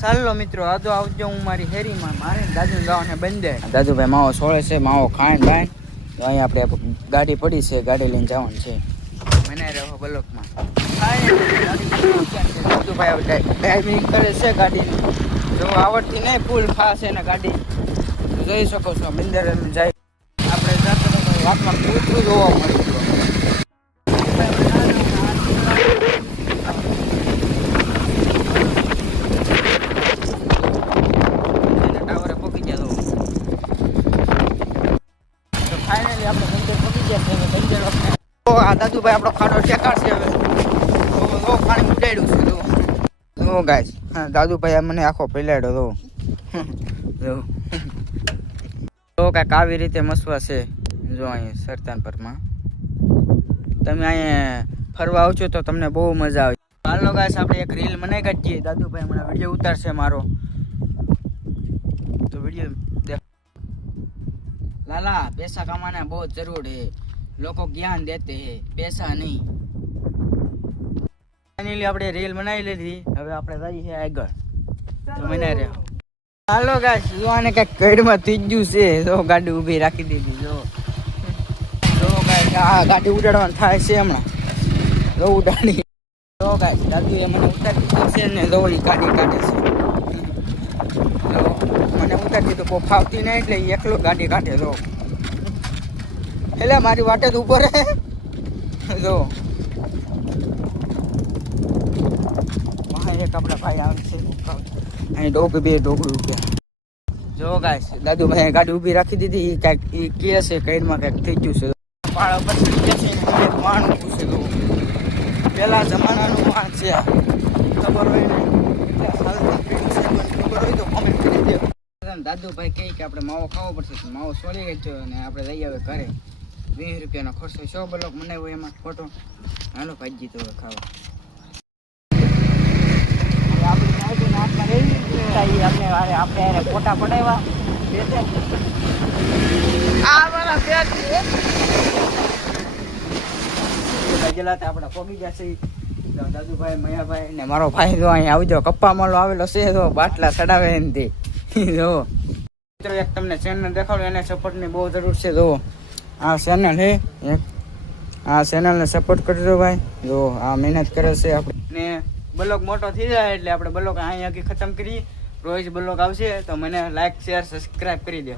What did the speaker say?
ચાલો મિત્રો આજો આવજો હું મારી હેરીમાં મારે દાદુ ગાવાને બંધે દાદુભાઈ માવો સોળે છે માવો ખાઈને બાય તો અહીં આપણે ગાડી પડી છે ગાડી લઈને જવાનું છે મને રહો બ્લોકમાં દાદુભાઈ ડ્રાઇવિંગ કરે છે ગાડીની જો આવડતી નહીં ફૂલ ફાસ છે ને ગાડી જોઈ શકો છો બંદર જાય આપણે જતો વાતમાં કૂતરું જોવા મળ્યું દાદુભાઈ આપણો ખાડો ટેકાડશે હવે પાણી ઉડાડ્યું છે જો ગાઈસ હા દાદુભાઈ મને આખો પલાડ્યો તો કાંઈક આવી રીતે મસવા છે જો અહીંયા સરતાનપરમાં તમે અહીંયા ફરવા આવજો તો તમને બહુ મજા આવે હાલો ગાઈસ આપણે એક રીલ બનાવી કાઢીએ દાદુભાઈ હમણાં વિડીયો ઉતારશે મારો તો વિડીયો દેખ लाला पैसा कमाना बहुत जरूर है लोगों ज्ञान देते हैं पैसा नहीं फाइनली આપણે રીલ બનાવી લીધી હવે આપણે જઈએ આગળ તો મને રે હાલો ગાઈસ યુવાને કઈ કઈડમાં ત્રીજું છે તો ગાડી ઊભી રાખી દીધી જો ગાઈસ આ ગાડી ઉડાડવાનું થાય છે હમણાં જો ઉડાડી જો ગાઈસ દાદુએ મને ઉતારી દીધો છે ને જો ઈ ગાડી કાઢે છે મને ઉતારી દીધો બહુ ફાવતી નહીં એટલે એકલો ગાડી કાઢે જો એટલે મારી વાટે જ ઉભો રહે જો એક આપણા ભાઈ આવે છે અહીં બે ડોગરું ઉભ્યા જો ગાઈસ દાદુભાઈ ગાડી ઊભી રાખી દીધી એ કાંઈક એ કહે છે કઈમાં કાંઈક થઈ ગયું છે પાળા પર ચડી છે માણું પૂછે તો પેલા જમાનાનું માણ છે ખબર હોય ને ખબર હોય તો કોમેન્ટ કરી દે દાદુભાઈ કહે કે આપણે માવો ખાવો પડશે માવો સોળી ગઈ છે અને આપણે લઈ આવે ઘરે 20 રૂપિયાનો ખર્ચો 100 બ્લોક બનાવ્યો એમાં ફોટો હાલો ભાજી તો ખાવા આપણે ફોટા પડાવ્યા આપડા પોગી જશે દાદુભાઈ મયાભાઈ ને મારો ભાઈ જો અહીં આવજો કપ્પા માલો આવેલો છે તો બાટલા ચડાવે એનથી જો મિત્રો એક તમને ચેનલ દેખાડો એને સપોર્ટની બહુ જરૂર છે જો આ ચેનલ છે એક આ ચેનલને સપોર્ટ કરજો ભાઈ જો આ મહેનત કરે છે આપણે ને બ્લોગ મોટો થઈ જાય એટલે આપણે બ્લોગ અહીંયા ખતમ કરીએ રોજ બ્લોગ આવશે તો મને લાઈક શેર સબસ્ક્રાઇબ કરી દે